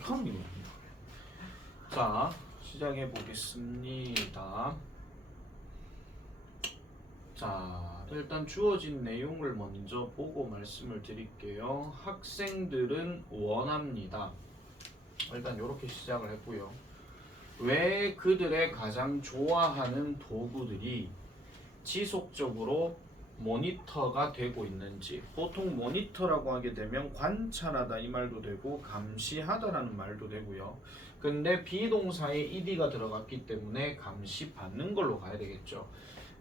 하는 게 자, 시작해 보겠습니다. 자, 일단 주어진 내용을 먼저 보고 말씀을 드릴게요. 학생들은 원합니다. 일단 이렇게 시작을 했고요. 왜 그들의 가장 좋아하는 도구들이 지속적으로 모니터가 되고 있는지 보통 모니터라고 하게 되면 관찰하다 이 말도 되고 감시하다라는 말도 되고요. 근데 비동사에 ed가 들어갔기 때문에 감시받는 걸로 가야 되겠죠.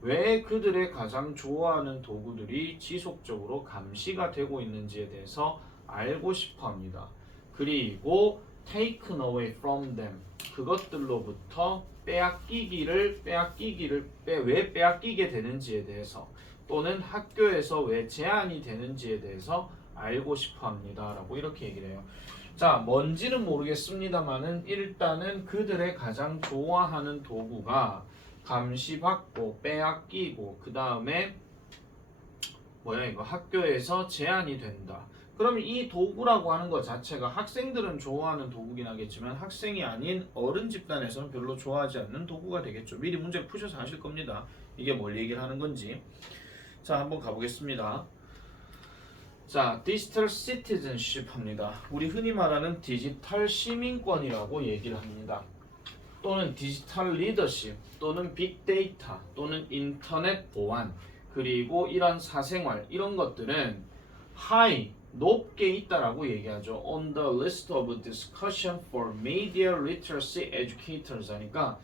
왜 그들의 가장 좋아하는 도구들이 지속적으로 감시가 되고 있는지에 대해서 알고 싶어 합니다. 그리고 taken away from them 그것들로부터 빼앗기기를 빼앗기기를 빼, 왜 빼앗기게 되는지에 대해서 또는 학교에서 왜 제한이 되는지에 대해서 알고 싶어 합니다 라고 이렇게 얘기를 해요. 자, 뭔지는 모르겠습니다만은 일단은 그들의 가장 좋아하는 도구가 감시받고 빼앗기고 그 다음에 뭐야 이거 학교에서 제한이 된다. 그러면 이 도구라고 하는 것 자체가 학생들은 좋아하는 도구긴 하겠지만 학생이 아닌 어른 집단에서는 별로 좋아하지 않는 도구가 되겠죠. 미리 문제 푸셔서 하실 겁니다. 이게 뭘 얘기를 하는 건지. 자, 한번 가보겠습니다. 자, 디지털 시티즌십 합니다. 우리 흔히 말하는 디지털 시민권이라고 얘기를 합니다. 또는 디지털 리더십, 또는 빅데이터, 또는 인터넷 보안, 그리고 이런 사생활 이런 것들은 high 높게 있다라고 얘기하죠. On the list of discussion for media literacy educators 하니까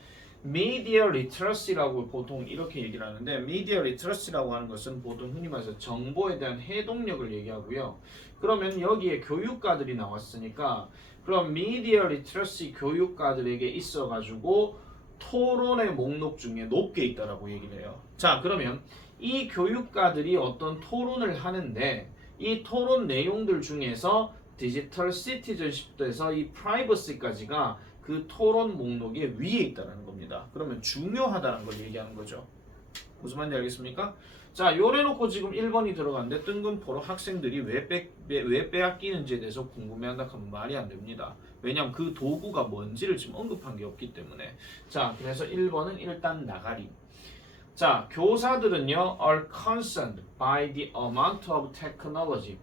media literacy라고 보통 이렇게 얘기를 하는데 media literacy라고 하는 것은 보통 흔히 말해서 정보에 대한 해독력을 얘기하고요. 그러면 여기에 교육가들이 나왔으니까 그럼 media literacy 교육가들에게 있어 가지고 토론의 목록 중에 높게 있다라고 얘기를 해요. 자, 그러면 이 교육가들이 어떤 토론을 하는데 이 토론 내용들 중에서 디지털 시티즌십에서 이 프라이버시까지가 그 토론 목록에 위에 있다는 겁니다. 그러면 중요하다는 걸 얘기하는 거죠. 무슨 말인지 알겠습니까? 자, 요래 놓고 지금 1번이 들어갔는데 뜬금포로 학생들이 왜, 빼, 왜, 왜 빼앗기는지에 대해서 궁금해한다 하면 말이 안 됩니다. 왜냐하면 그 도구가 뭔지를 지금 언급한 게 없기 때문에. 자, 그래서 1번은 일단 나가리. 자, 교사들은요, are concerned by the amount of technology.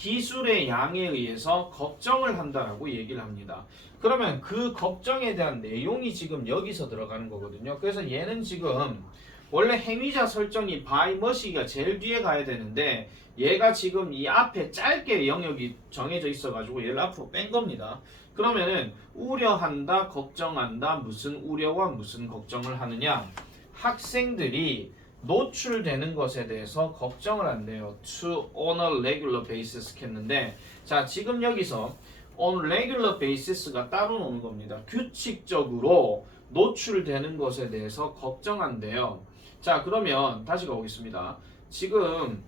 기술의 양에 의해서 걱정을 한다라고 얘기를 합니다. 그러면 그 걱정에 대한 내용이 지금 여기서 들어가는 거거든요. 그래서 얘는 지금 원래 행위자 설정이 by must이가 제일 뒤에 가야 되는데 얘가 지금 이 앞에 짧게 영역이 정해져 있어가지고 얘를 앞으로 뺀 겁니다. 그러면은 우려한다, 걱정한다, 무슨 우려와 무슨 걱정을 하느냐? 학생들이 노출되는 것에 대해서 걱정을 한대요. To on a regular basis 했는데 자 지금 여기서 on regular basis가 따로 노는 겁니다. 규칙적으로 노출되는 것에 대해서 걱정한대요. 자 그러면 다시 가보겠습니다. 지금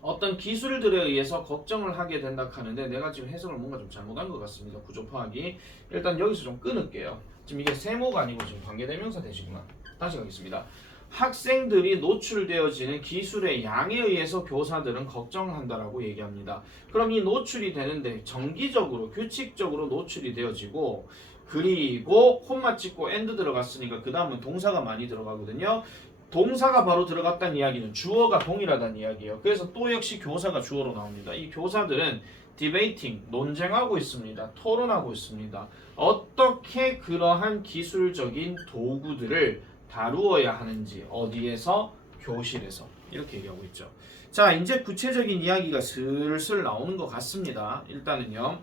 어떤 기술들에 의해서 걱정을 하게 된다 하는데 내가 지금 해석을 뭔가 좀 잘못한 것 같습니다. 구조 파악이 일단 여기서 좀 끊을게요. 지금 이게 세모가 아니고 지금 관계대명사 되시구나. 다시 가겠습니다. 학생들이 노출되어지는 기술의 양에 의해서 교사들은 걱정을 한다라고 얘기합니다. 그럼 이 노출이 되는데 정기적으로 규칙적으로 노출이 되어지고 그리고 콤마 찍고 엔드 들어갔으니까 그 다음은 동사가 많이 들어가거든요. 동사가 바로 들어갔다는 이야기는 주어가 동일하다는 이야기예요. 그래서 또 역시 교사가 주어로 나옵니다. 이 교사들은 디베이팅 논쟁하고 있습니다. 토론하고 있습니다. 어떻게 그러한 기술적인 도구들을 다루어야 하는지 어디에서 교실에서 이렇게 얘기하고 있죠. 자 이제 구체적인 이야기가 슬슬 나오는 것 같습니다. 일단은요.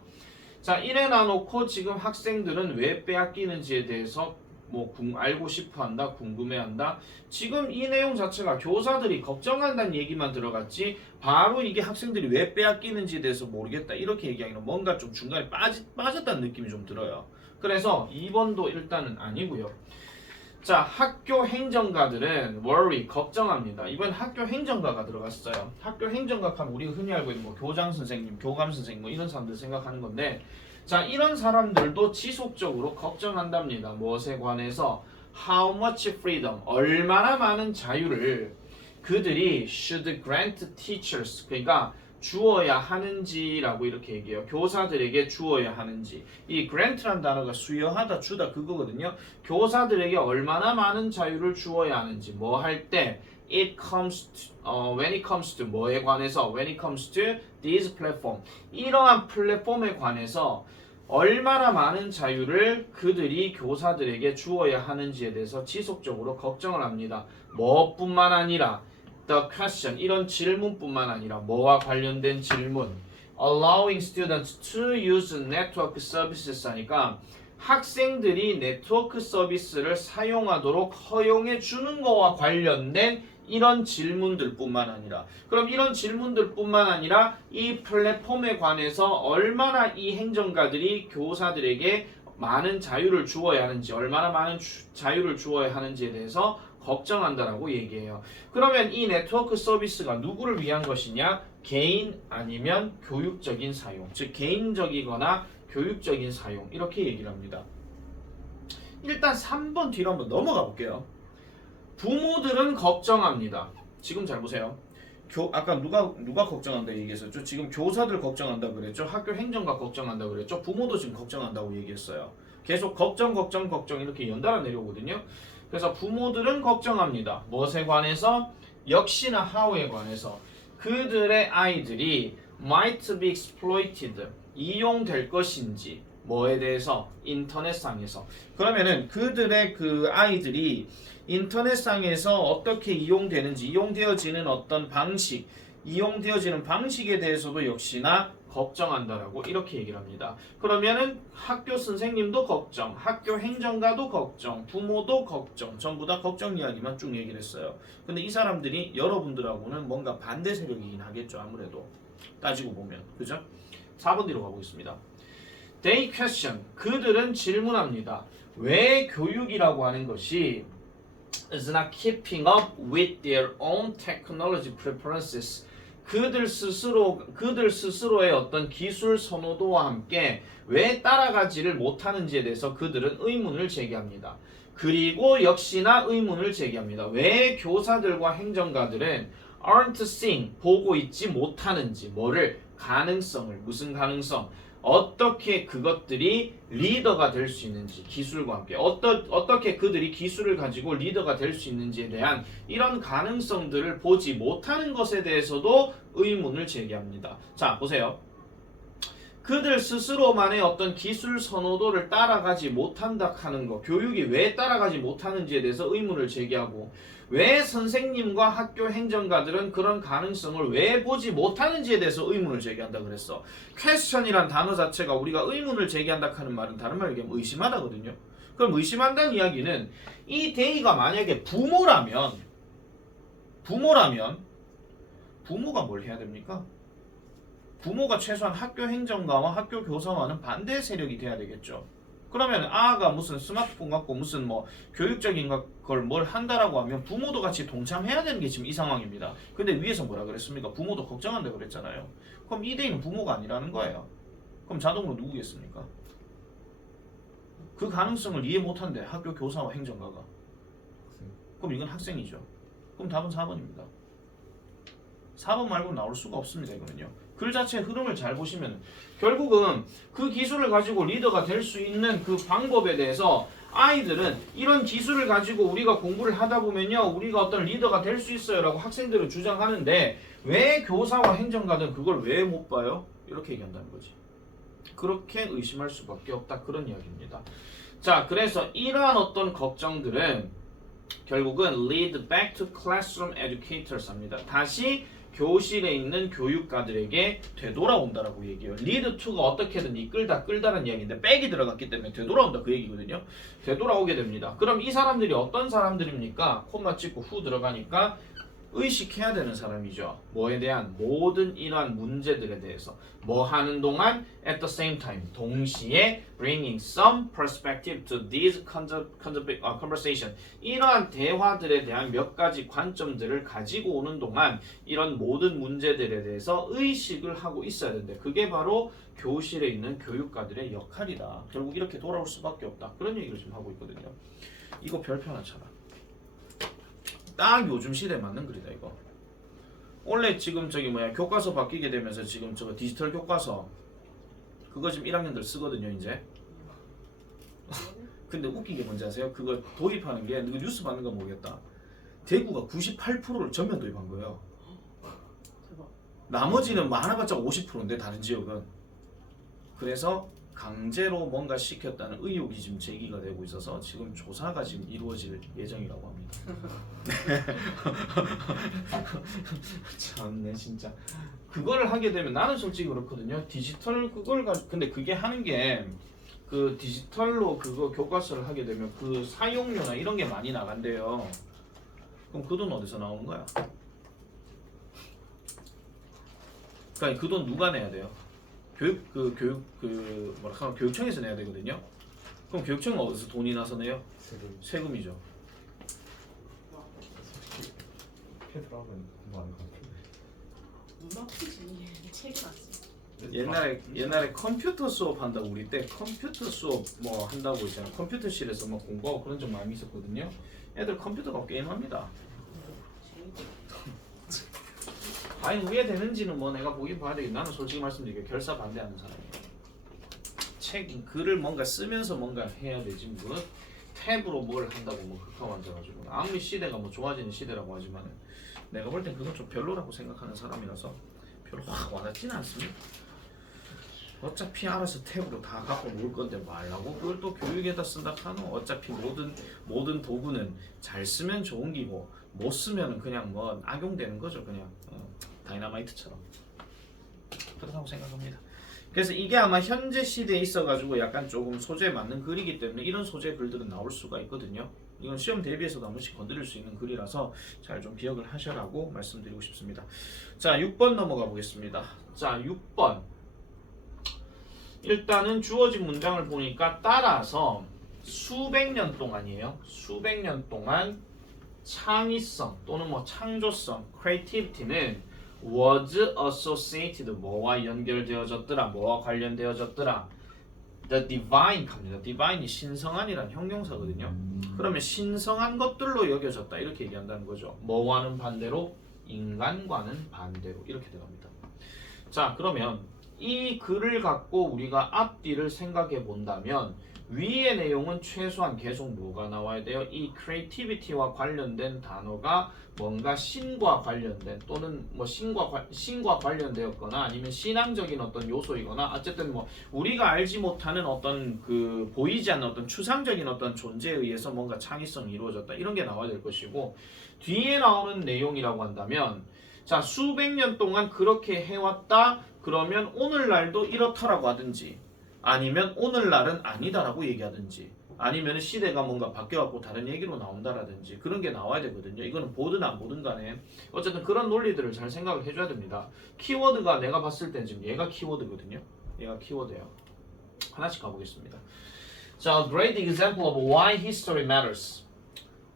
자 이래 놔놓고 지금 학생들은 왜 빼앗기는지에 대해서 뭐 궁- 알고 싶어한다, 궁금해한다. 지금 이 내용 자체가 교사들이 걱정한다는 얘기만 들어갔지 바로 이게 학생들이 왜 빼앗기는지에 대해서 모르겠다 이렇게 얘기하기는 뭔가 좀 중간에 빠지, 빠졌다는 느낌이 좀 들어요. 그래서 2번도 일단은 아니고요. 자, 학교 행정가들은 worry 걱정합니다. 이번 학교 행정가가 들어갔어요. 학교 행정가 하면 우리가 흔히 알고 있는 뭐 교장 선생님, 교감 선생님 뭐 이런 사람들 생각하는 건데 자, 이런 사람들도 지속적으로 걱정한답니다. 무엇에 관해서 how much freedom 얼마나 많은 자유를 그들이 should grant teachers 그러니까 주어야 하는지라고 이렇게 얘기해요. 교사들에게 주어야 하는지. 이 grant란 단어가 수여하다 주다 그거거든요. 교사들에게 얼마나 많은 자유를 주어야 하는지 뭐 할 때 it comes to, 어, when it comes to 뭐에 관해서 when it comes to these platform 이러한 플랫폼에 관해서 얼마나 많은 자유를 그들이 교사들에게 주어야 하는지에 대해서 지속적으로 걱정을 합니다. 뭐뿐만 아니라 the question 이런 질문뿐만 아니라 뭐와 관련된 질문? Allowing students to use network services 하니까 학생들이 네트워크 서비스를 사용하도록 허용해 주는 거와 관련된 이런 질문들뿐만 아니라. 그럼 이런 질문들뿐만 아니라 이 플랫폼에 관해서 얼마나 이 행정가들이 교사들에게 많은 자유를 주어야 하는지 얼마나 많은 주- 자유를 주어야 하는지에 대해서 걱정한다라고 얘기해요. 그러면 이 네트워크 서비스가 누구를 위한 것이냐? 개인 아니면 교육적인 사용, 즉 개인적이거나 교육적인 사용 이렇게 얘기를 합니다. 일단 3번 뒤로 한번 넘어가 볼게요. 부모들은 걱정합니다. 지금 잘 보세요. 교 아까 누가 누가 걱정한다 얘기했었죠. 지금 교사들 걱정한다 그랬죠. 학교 행정가 걱정한다 그랬죠. 부모도 지금 걱정한다고 얘기했어요. 계속 걱정 걱정 걱정 이렇게 연달아 내려오거든요. 그래서 부모들은 걱정합니다. 무엇에 관해서? 역시나 how에 관해서. 그들의 아이들이 might be exploited 이용될 것인지 뭐에 대해서? 인터넷상에서. 그러면은 그들의 그 아이들이 인터넷상에서 어떻게 이용되는지 이용되어지는 어떤 방식 이용되어지는 방식에 대해서도 역시나 걱정한다라고 이렇게 얘기를 합니다. 그러면은 학교 선생님도 걱정, 학교 행정가도 걱정, 부모도 걱정, 전부 다 걱정 이야기만 쭉 얘기를 했어요. 근데 이 사람들이 여러분들하고는 뭔가 반대 세력이긴 하겠죠, 아무래도 따지고 보면, 그죠? 4번 뒤로 가보겠습니다. They question, 그들은 질문합니다. 왜 교육이라고 하는 것이 is not keeping up with their own technology preferences. 그들 스스로 그들 스스로의 어떤 기술 선호도와 함께 왜 따라가지를 못하는지에 대해서 그들은 의문을 제기합니다. 그리고 역시나 의문을 제기합니다. 왜 교사들과 행정가들은 aren't seeing 보고 있지 못하는지 뭐를 가능성을 무슨 가능성 어떻게 그것들이 리더가 될 수 있는지 기술과 함께 어떠, 어떻게 그들이 기술을 가지고 리더가 될 수 있는지에 대한 이런 가능성들을 보지 못하는 것에 대해서도 의문을 제기합니다. 자 보세요. 그들 스스로만의 어떤 기술 선호도를 따라가지 못한다 하는 거, 교육이 왜 따라가지 못하는지에 대해서 의문을 제기하고, 왜 선생님과 학교 행정가들은 그런 가능성을 왜 보지 못하는지에 대해서 의문을 제기한다 그랬어. question이란 단어 자체가 우리가 의문을 제기한다 하는 말은 다른 말로 얘기하면 의심하다거든요. 그럼 의심한다는 이야기는 이 대의가 만약에 부모라면, 부모라면, 부모가 뭘 해야 됩니까? 부모가 최소한 학교 행정가와 학교 교사와는 반대 세력이 돼야 되겠죠. 그러면 아가 무슨 스마트폰 갖고 무슨 뭐 교육적인 걸 뭘 한다라고 하면 부모도 같이 동참해야 되는 게 지금 이 상황입니다. 근데 위에서 뭐라 그랬습니까? 부모도 걱정한다 그랬잖아요. 그럼 이 대인은 부모가 아니라는 거예요. 그럼 자동으로 누구겠습니까? 그 가능성을 이해 못한대 학교 교사와 행정가가. 그럼 이건 학생이죠. 그럼 답은 4번입니다. 4번 말고 나올 수가 없습니다. 이거는요. 글 자체의 흐름을 잘 보시면 결국은 그 기술을 가지고 리더가 될 수 있는 그 방법에 대해서 아이들은 이런 기술을 가지고 우리가 공부를 하다 보면요 우리가 어떤 리더가 될 수 있어요라고 학생들은 주장하는데 왜 교사와 행정가는 그걸 왜 못 봐요? 이렇게 얘기한다는 거지. 그렇게 의심할 수밖에 없다 그런 이야기입니다. 자 그래서 이러한 어떤 걱정들은 결국은 lead back to classroom educators 합니다. 다시 교실에 있는 교육가들에게 되돌아온다라고 얘기해요. lead to가 어떻게든 이끌다 끌다는 이야기인데 백이 들어갔기 때문에 되돌아온다 그 얘기거든요. 되돌아오게 됩니다. 그럼 이 사람들이 어떤 사람들입니까? 콤마 찍고 후 들어가니까 의식해야 되는 사람이죠. 뭐에 대한 모든 이러한 문제들에 대해서 뭐 하는 동안 at the same time 동시에 bringing some perspective to these 어, conversation 이러한 대화들에 대한 몇 가지 관점들을 가지고 오는 동안 이런 모든 문제들에 대해서 의식을 하고 있어야 되는데 그게 바로 교실에 있는 교육가들의 역할이다. 결국 이렇게 돌아올 수밖에 없다. 그런 얘기를 지금 하고 있거든요. 이거 별표 하나 쳐라. 딱 요즘 시대에 맞는 글이다 이거. 원래 지금 저기 뭐야 교과서 바뀌게 되면서 지금 저 디지털 교과서 그거 지금 1학년들 쓰거든요 이제. 근데 웃긴 게 뭔지 아세요? 그거 도입하는 게 누구 뉴스 받는 거 모르겠다. 대구가 98%를 전면 도입한 거예요. 나머지는 많아봤자 50%인데 다른 지역은 그래서 강제로 뭔가 시켰다는 의혹이 지금 제기가 되고 있어서 지금 조사가 지금 이루어질 예정이라고 합니다. 참네 진짜 그거를 하게 되면 나는 솔직히 그렇거든요. 디지털 그걸 가 근데 그게 하는 게 그 디지털로 그거 교과서를 하게 되면 그 사용료나 이런 게 많이 나간대요. 그럼 그 돈 어디서 나오는 거야? 그러니까 그 돈 누가 내야 돼요? 교육 그 교육 그 뭐라 하면 교육청에서 내야 되거든요. 그럼 교육청은 어디서 돈이 나서 내요? 세금 세금이죠. 솔직히 패드라면 공부 안할 것 같은데 눈 아프지. 책이 낫지. 옛날에 옛날에 컴퓨터 수업 한다고 우리 때 컴퓨터 수업 뭐 한다고 있잖아. 컴퓨터실에서 뭐 공부하고 그런 적 많이 있었거든요. 애들 컴퓨터가 게임합니다. 재밌다. 과연 우회되는지는 뭐 내가 보긴 봐야 되겠 나는 솔직히 말씀드리게 결사 반대하는 사람이에요. 책 글을 뭔가 쓰면서 뭔가 해야 되지 뭐 탭으로 뭘 한다고 뭐 극하고 앉아가지고 아무리 시대가 뭐 좋아지는 시대라고 하지만은 내가 볼 땐 그건 좀 별로라고 생각하는 사람이라서 별로 확 와닿지는 않습니다. 어차피 알아서 탭으로 다 갖고 놀 건데 말라고 그걸 또 교육에다 쓴다 하노 어차피 모든 모든 도구는 잘 쓰면 좋은 기고 못 쓰면은 그냥 뭐 악용되는 거죠 그냥 어, 다이나마이트처럼 그렇다고 생각합니다. 그래서 이게 아마 현재 시대에 있어가지고 약간 조금 소재에 맞는 글이기 때문에 이런 소재 글들은 나올 수가 있거든요. 이건 시험 대비해서도 한 번씩 건드릴 수 있는 글이라서 잘 좀 기억을 하셔라고 말씀드리고 싶습니다. 자, 6번 넘어가 보겠습니다. 자, 6번. 일단은 주어진 문장을 보니까 따라서 수백 년 동안이에요. 수백 년 동안 창의성 또는 뭐 창조성, creativity는 was associated 뭐와 연결되어졌더라, 뭐와 관련되어졌더라. The divine 갑니다. divine이 신성한이란 형용사거든요. 그러면 신성한 것들로 여겨졌다 이렇게 얘기한다는 거죠. 뭐와는 반대로 인간과는 반대로 이렇게 들어갑니다. 자 그러면 이 글을 갖고 우리가 앞뒤를 생각해 본다면 위의 내용은 최소한 계속 뭐가 나와야 돼요? 이 creativity와 관련된 단어가 뭔가 신과 관련된 또는 뭐 신과 관- 신과 관련되었거나 아니면 신앙적인 어떤 요소이거나 어쨌든 뭐 우리가 알지 못하는 어떤 그 보이지 않는 어떤 추상적인 어떤 존재에 의해서 뭔가 창의성이 이루어졌다 이런 게 나와야 될 것이고 뒤에 나오는 내용이라고 한다면 자 수백 년 동안 그렇게 해왔다 그러면 오늘날도 이렇다라고 하든지 아니면 오늘날은 아니다라고 얘기하든지 아니면 시대가 뭔가 바뀌어갖고 다른 얘기로 나온다라든지 그런 게 나와야 되거든요. 이거는 보든 안 보든 간에 어쨌든 그런 논리들을 잘 생각을 해줘야 됩니다. 키워드가 내가 봤을 땐 지금 얘가 키워드거든요. 얘가 키워드예요. 하나씩 가보겠습니다. 자, great example of why history matters.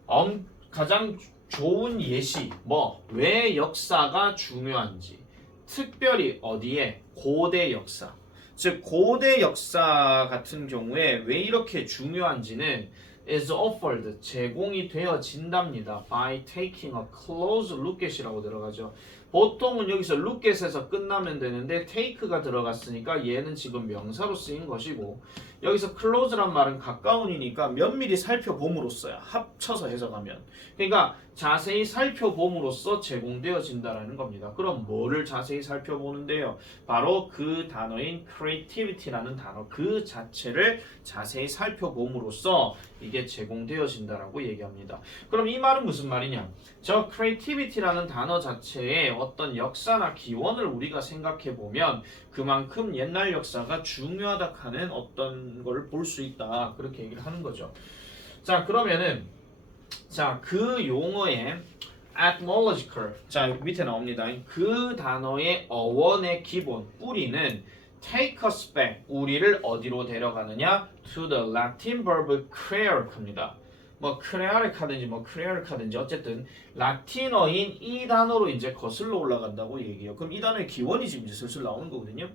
엄, 가장 좋은 예시, 뭐, 왜 역사가 중요한지. 특별히 어디에? 고대 역사. 즉, 고대 역사 같은 경우에 왜 이렇게 중요한지는 is offered, 제공이 되어진답니다. by taking a close look at이라고 들어가죠. 보통은 여기서 look at에서 끝나면 되는데 take가 들어갔으니까 얘는 지금 명사로 쓰인 것이고 여기서 close란 말은 가까운이니까 면밀히 살펴봄으로써야 합쳐서 해석하면 그러니까 자세히 살펴봄으로써 제공되어진다라는 겁니다. 그럼 뭐를 자세히 살펴보는데요? 바로 그 단어인 creativity라는 단어 그 자체를 자세히 살펴봄으로써 이게 제공되어진다라고 얘기합니다. 그럼 이 말은 무슨 말이냐? 저 creativity라는 단어 자체의 어떤 역사나 기원을 우리가 생각해 보면 그만큼 옛날 역사가 중요하다 하는 어떤 걸 볼 수 있다 그렇게 얘기를 하는 거죠. 자 그러면은 자 그 용어의 etymological 자 밑에 나옵니다. 그 단어의 어원의 기본 뿌리는 take us back 우리를 어디로 데려가느냐 to the Latin verb crear입니다. 뭐 하든지 뭐 하든지 어쨌든 라틴어인 이 단어로 이제 거슬러 올라간다고 얘기해요. 그럼 이 단어의 기원이 지금 이제 슬슬 나오는 거거든요.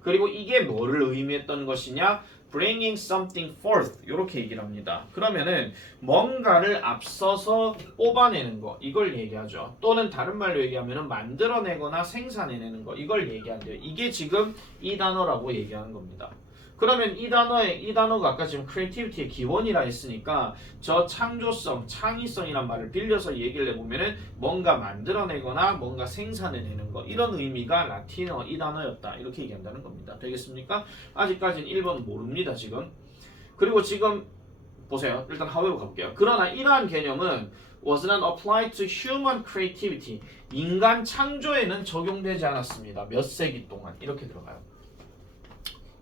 그리고 이게 뭐를 의미했던 것이냐? bringing something forth 이렇게 얘기를 합니다. 그러면은 뭔가를 앞서서 뽑아내는 거 이걸 얘기하죠. 또는 다른 말로 얘기하면은 만들어내거나 생산해내는 거 이걸 얘기한대요. 이게 지금 이 단어라고 얘기하는 겁니다. 그러면 이 단어의 이 단어가 아까 지금 크리에이티비티의 기원이라 했으니까 저 창조성, 창의성이란 말을 빌려서 얘기를 해보면은 뭔가 만들어내거나 뭔가 생산해내는 거 이런 의미가 라틴어 이 단어였다 이렇게 얘기한다는 겁니다. 되겠습니까? 아직까지는 1번 모릅니다 지금. 그리고 지금 보세요. 일단 하웨로 가볼게요. 그러나 이러한 개념은 was not applied to human creativity. 인간 창조에는 적용되지 않았습니다. 몇 세기 동안 이렇게 들어가요.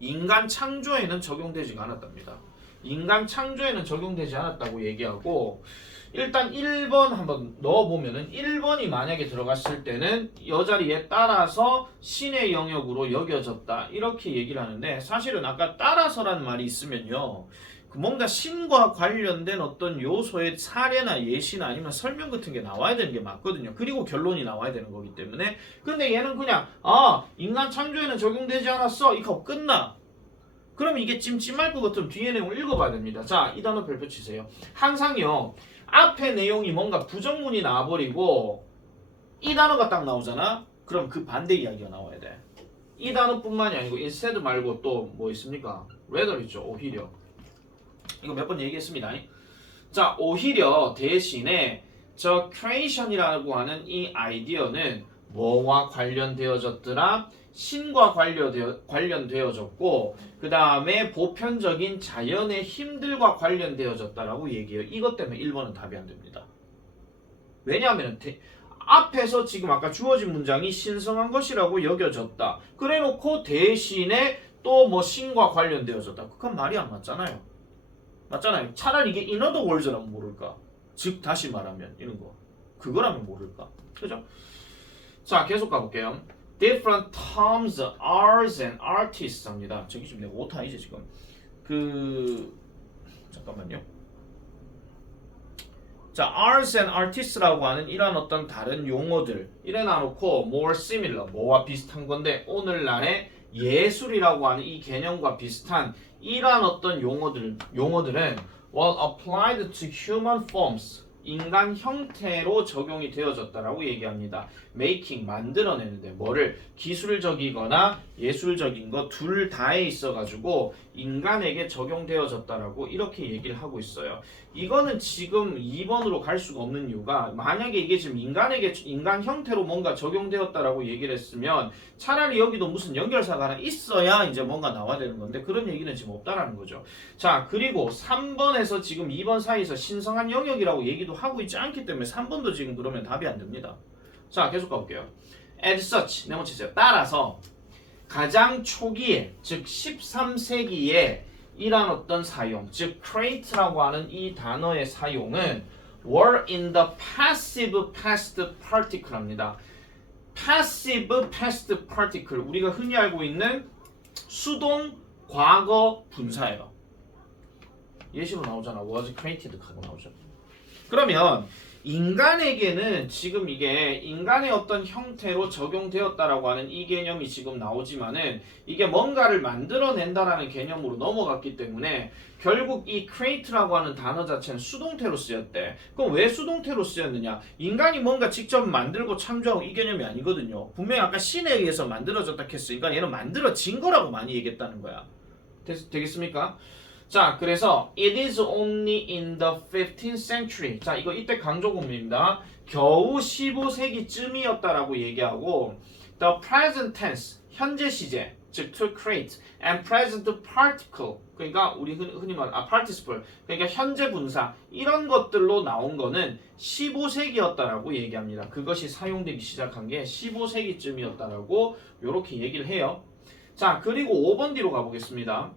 인간 창조에는 적용되지가 않았답니다. 인간 창조에는 적용되지 않았다고 얘기하고 일단 1번 한번 넣어보면은 1번이 만약에 들어갔을 때는 여 자리에 따라서 신의 영역으로 여겨졌다 이렇게 얘기를 하는데 사실은 아까 따라서라는 말이 있으면요 그 뭔가 신과 관련된 어떤 요소의 사례나 예시나 아니면 설명 같은 게 나와야 되는 게 맞거든요. 그리고 결론이 나와야 되는 거기 때문에. 근데 얘는 그냥 아 인간 창조에는 적용되지 않았어. 이거 끝나. 그럼 이게 찜찜할 것 같으면 뒤에 내용을 읽어봐야 됩니다. 자 이 단어 별표 치세요. 항상요 앞에 내용이 뭔가 부정문이 나와버리고 이 단어가 딱 나오잖아? 그럼 그 반대 이야기가 나와야 돼 이 단어뿐만이 아니고 instead 말고 또 뭐 있습니까? rather 있죠. 오히려 이거 몇 번 얘기했습니다 자 오히려 대신에 저 creation이라고 하는 이 아이디어는 뭐와 관련되어졌더라 신과 관련되어, 관련되어졌고 그 다음에 보편적인 자연의 힘들과 관련되어졌다라고 얘기해요. 이것 때문에 1번은 답이 안 됩니다. 왜냐하면 대- 앞에서 지금 아까 주어진 문장이 신성한 것이라고 여겨졌다. 그래놓고 대신에 또 뭐 신과 관련되어졌다. 그건 말이 안 맞잖아요. 맞잖아요. 차라리 이게 other words라면 모를까. 즉 다시 말하면 이런 거. 그거라면 모를까. 그죠? 자 계속 가볼게요. different terms, arts and artists 합니다. 저기 지금 내가 오타이지 지금. 그 잠깐만요. 자, arts and artists라고 하는 이런 어떤 다른 용어들 이래 놔놓고 more similar, 뭐와 비슷한 건데 오늘날의 예술이라고 하는 이 개념과 비슷한 이러한 어떤 용어들 용어들은 well applied to human forms 인간 형태로 적용이 되어졌다라고 얘기합니다. making 만들어내는데 뭐를 기술적이거나 예술적인 거 둘 다에 있어 가지고 인간에게 적용되어졌다라고 이렇게 얘기를 하고 있어요. 이거는 지금 2번으로 갈 수가 없는 이유가 만약에 이게 지금 인간에게 인간 형태로 뭔가 적용되었다라고 얘기를 했으면 차라리 여기도 무슨 연결사가 하나 있어야 이제 뭔가 나와야 되는 건데 그런 얘기는 지금 없다라는 거죠. 자, 그리고 3번에서 지금 2번 사이에서 신성한 영역이라고 얘기도 하고 있지 않기 때문에 3번도 지금 그러면 답이 안 됩니다. 자, 계속 가볼게요. As such, 네모치세요. 따라서 가장 초기에, 즉 13세기에 이란 어떤 사용, 즉 create라고 하는 이 단어의 사용은 were in the passive past particle입니다. passive past particle 우리가 흔히 알고 있는 수동 과거 분사예요. 예시로 나오잖아. was created 하고 나오죠. 그러면 인간에게는 지금 이게 인간의 어떤 형태로 적용되었다라고 하는 이 개념이 지금 나오지만은 이게 뭔가를 만들어낸다라는 개념으로 넘어갔기 때문에 결국 이 create라고 하는 단어 자체는 수동태로 쓰였대. 그럼 왜 수동태로 쓰였느냐? 인간이 뭔가 직접 만들고 참조하고 이 개념이 아니거든요. 분명히 아까 신에 의해서 만들어졌다 했으니까 얘는 만들어진 거라고 많이 얘기했다는 거야. 됐, 되겠습니까? 자, 그래서 it is only in the 15th century. 자, 이거 이때 강조 구문입니다. 겨우 15세기쯤이었다라고 얘기하고 the present tense 현재 시제 즉 to create and present particle 그러니까 우리 흔- 흔히 말하는 아 participle 그러니까 현재 분사 이런 것들로 나온 거는 15세기였다라고 얘기합니다. 그것이 사용되기 시작한 게 15세기쯤이었다라고 이렇게 얘기를 해요. 자, 그리고 5번 뒤로 가보겠습니다.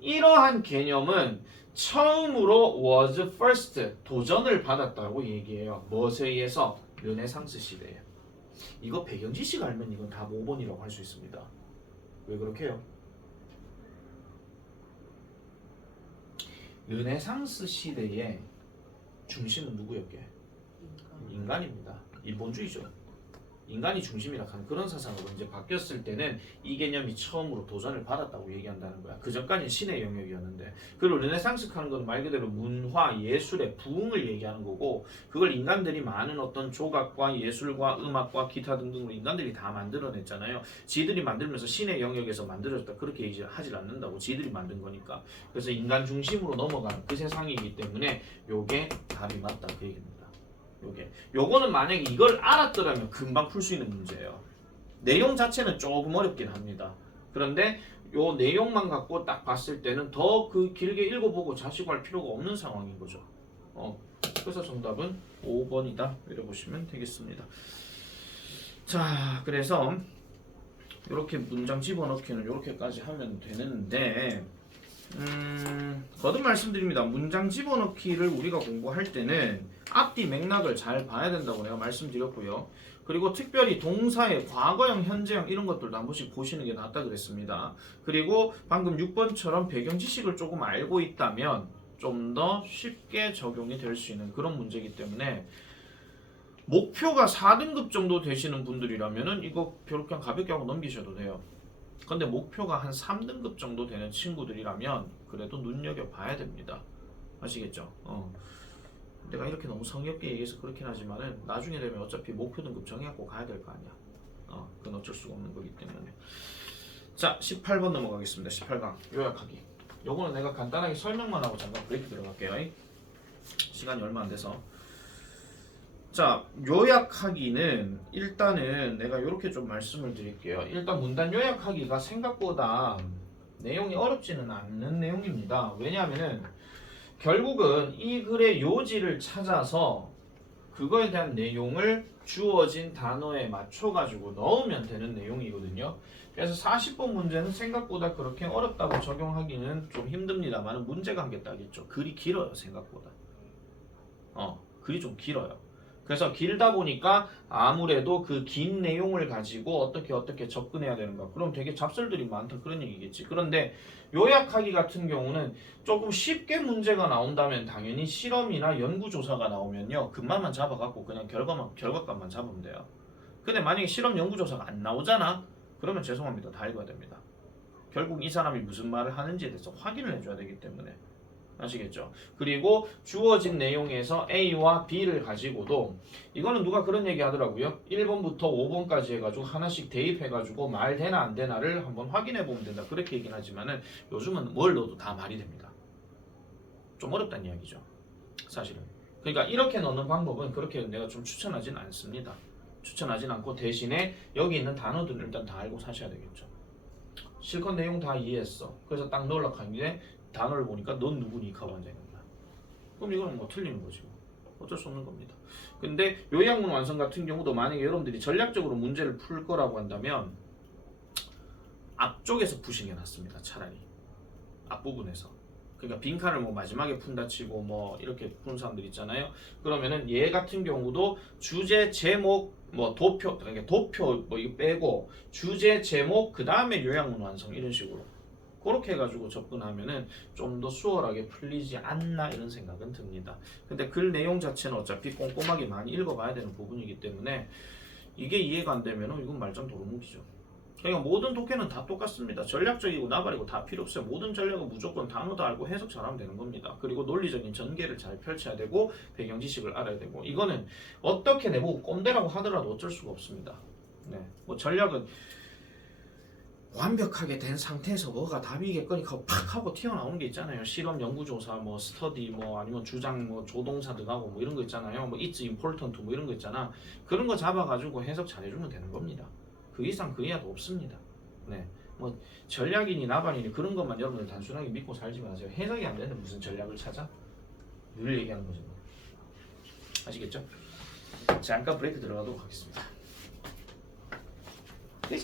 이러한 개념은 처음으로 was first 도전을 받았다고 얘기해요. 무엇에 의해서? 르네상스 시대에. 이거 배경 지식 알면 이건 다 5번이라고 할 수 있습니다. 왜 그렇게 해요? 르네상스 시대의 중심은 누구였게? 인간. 인간입니다. 일본주의죠. 인간이 중심이라 하는 그런 사상으로 이제 바뀌었을 때는 이 개념이 처음으로 도전을 받았다고 얘기한다는 거야. 그 전까지는 신의 영역이었는데 그리고 르네상스 하는 건 말 그대로 문화, 예술의 부흥을 얘기하는 거고 그걸 인간들이 많은 어떤 조각과 예술과 음악과 기타 등등으로 인간들이 다 만들어냈잖아요. 지들이 만들면서 신의 영역에서 만들어졌다 그렇게 얘기 하질 않는다고 지들이 만든 거니까 그래서 인간 중심으로 넘어가는 그 세상이기 때문에 요게 답이 맞다 그 얘기입니다. 요게 요거는 만약에 이걸 알았더라면 금방 풀 수 있는 문제예요. 내용 자체는 조금 어렵긴 합니다. 그런데 요 내용만 갖고 딱 봤을 때는 더 그 길게 읽어보고 자시고할 필요가 없는 상황인 거죠. 어, 그래서 정답은 5번이다. 이래 보시면 되겠습니다. 자, 그래서 이렇게 문장 집어넣기는 이렇게까지 하면 되는데 음, 거듭 말씀드립니다. 문장 집어넣기를 우리가 공부할 때는 앞뒤 맥락을 잘 봐야 된다고 내가 말씀드렸고요. 그리고 특별히 동사의 과거형, 현재형 이런 것들도 한 번씩 보시는 게 낫다 그랬습니다. 그리고 방금 6번처럼 배경 지식을 조금 알고 있다면 좀 더 쉽게 적용이 될 수 있는 그런 문제이기 때문에 목표가 4등급 정도 되시는 분들이라면은 이거 별로 그냥 가볍게 하고 넘기셔도 돼요. 근데 목표가 한 3등급 정도 되는 친구들이라면 그래도 눈여겨 봐야 됩니다. 아시겠죠? 어. 내가 이렇게 너무 성의 없게 얘기해서 그렇긴 하지만은 나중에 되면 어차피 목표 등급 정해갖고 가야 될 거 아니야. 어, 그건 어쩔 수가 없는 거기 때문에. 자, 18번 넘어가겠습니다. 18강 요약하기. 요거는 내가 간단하게 설명만 하고 잠깐 브레이크 들어갈게요. 시간이 얼마 안 돼서. 자, 요약하기는 일단은 내가 이렇게 좀 말씀을 드릴게요. 일단 문단 요약하기가 생각보다 내용이 어렵지는 않는 내용입니다. 왜냐하면은 결국은 이 글의 요지를 찾아서 그거에 대한 내용을 주어진 단어에 맞춰가지고 넣으면 되는 내용이거든요. 그래서 40번 문제는 생각보다 그렇게 어렵다고 적용하기는 좀 힘듭니다만 문제가 한 개 따겠죠. 글이 길어요, 생각보다. 어, 글이 좀 길어요. 그래서 길다 보니까 아무래도 그 긴 내용을 가지고 어떻게 어떻게 접근해야 되는가. 그럼 되게 잡설들이 많다 그런 얘기겠지. 그런데 요약하기 같은 경우는 조금 쉽게 문제가 나온다면 당연히 실험이나 연구조사가 나오면요. 금만만 잡아갖고 그냥 결과만, 결과값만 잡으면 돼요. 근데 만약에 실험 연구조사가 안 나오잖아? 그러면 죄송합니다. 다 읽어야 됩니다. 결국 이 사람이 무슨 말을 하는지에 대해서 확인을 해줘야 되기 때문에. 아시겠죠? 그리고 주어진 내용에서 A와 B를 가지고도 이거는 누가 그런 얘기 하더라고요. 1번부터 5번까지 해가지고 하나씩 대입해가지고 말 되나 안 되나를 한번 확인해 보면 된다. 그렇게 얘기는 하지만은 요즘은 뭘 넣어도 다 말이 됩니다. 좀 어렵다는 이야기죠. 사실은. 그러니까 이렇게 넣는 방법은 그렇게 내가 좀 추천하진 않습니다. 추천하진 않고 대신에 여기 있는 단어들을 일단 다 알고 사셔야 되겠죠. 실컷 내용 다 이해했어. 그래서 딱 넣으려고 하는데 단어를 보니까 넌 누구니 하고 앉아 있는 거야. 그럼 이거는 뭐 틀리는 거지. 뭐. 어쩔 수 없는 겁니다. 근데 요약문 완성 같은 경우도 만약에 여러분들이 전략적으로 문제를 풀 거라고 한다면 앞쪽에서 게 낫습니다. 차라리 앞부분에서. 그러니까 빈칸을 뭐 마지막에 푼다 치고 뭐 이렇게 푸는 사람들 있잖아요. 그러면은 얘 같은 경우도 주제 제목 뭐 도표 그러니까 도표 뭐 이거 빼고 주제 제목 그 다음에 요약문 완성 이런 식으로 그렇게 해가지고 접근하면은 좀 더 수월하게 풀리지 않나 이런 생각은 듭니다. 근데 글 내용 자체는 어차피 꼼꼼하게 많이 읽어봐야 되는 부분이기 때문에 이게 이해가 안 되면은 이건 말짱 도루묵이죠. 그러니까 모든 독해는 다 똑같습니다. 전략적이고 나발이고 다 필요 없어요. 모든 전략은 무조건 단어도 알고 해석 잘하면 되는 겁니다. 그리고 논리적인 전개를 잘 펼쳐야 되고 배경 지식을 알아야 되고 이거는 어떻게 내보고 꼼대라고 하더라도 어쩔 수가 없습니다. 네, 뭐 전략은 완벽하게 된 상태에서 뭐가 답이겠거니 하고 팍 하고 튀어나오는 게 있잖아요. 실험, 연구조사, 뭐 스터디, 뭐 아니면 주장, 뭐 조동사 들어가고 뭐 이런 거 있잖아요. 뭐 it's important 뭐 이런 거 있잖아. 그런 거 잡아가지고 해석 잘해주면 되는 겁니다. 그 이상 그 이하도 없습니다. 네, 뭐 전략이니 나발이니 그런 것만 여러분들 단순하게 믿고 살지 마세요. 해석이 안 되는데 무슨 전략을 찾아? 늘 얘기하는 거죠. 뭐. 아시겠죠? 잠깐 브레이크 들어가도록 하겠습니다. 끝